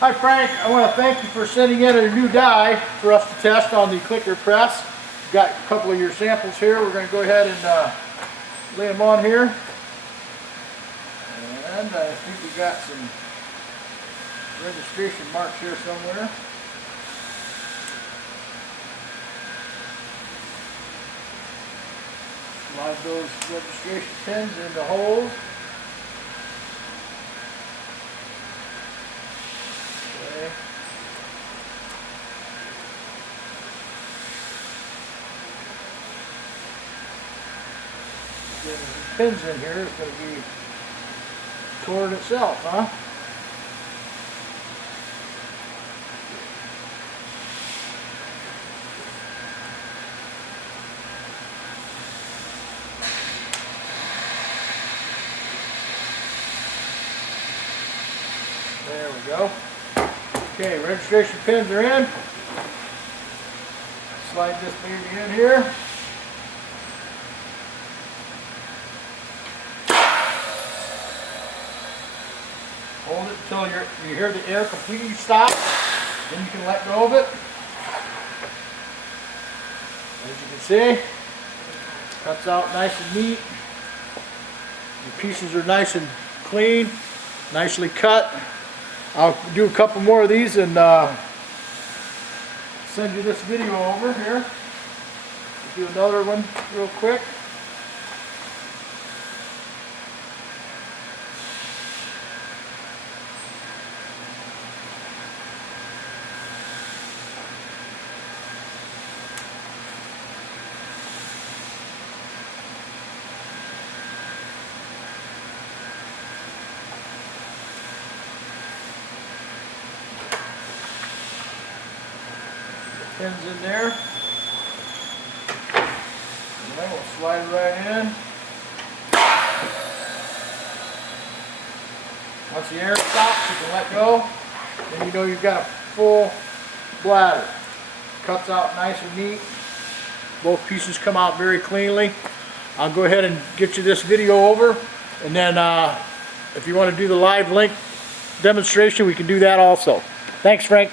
Hi Frank, I want to thank you for sending in a new die for us to test on the clicker press. Got a couple of your samples here. We're going to go ahead and lay them on here. And I think we got some registration marks here somewhere. Slide those registration pins in the holes. Okay. Getting the pins in here is going to be torn itself, huh? There we go. Okay, registration pins are in. Slide this baby in here. Hold it until you hear the air completely stop. Then you can let go of it. As you can see, cuts out nice and neat. The pieces are nice and clean, nicely cut. I'll do a couple more of these and send you this video over here. Do another one real quick. Pins in there. And then we'll slide it right in. Once the air stops, you can let go. Then you know you've got a full bladder. Cuts out nice and neat. Both pieces come out very cleanly. I'll go ahead and get you this video over. And then if you want to do the live link demonstration, we can do that also. Thanks, Frank.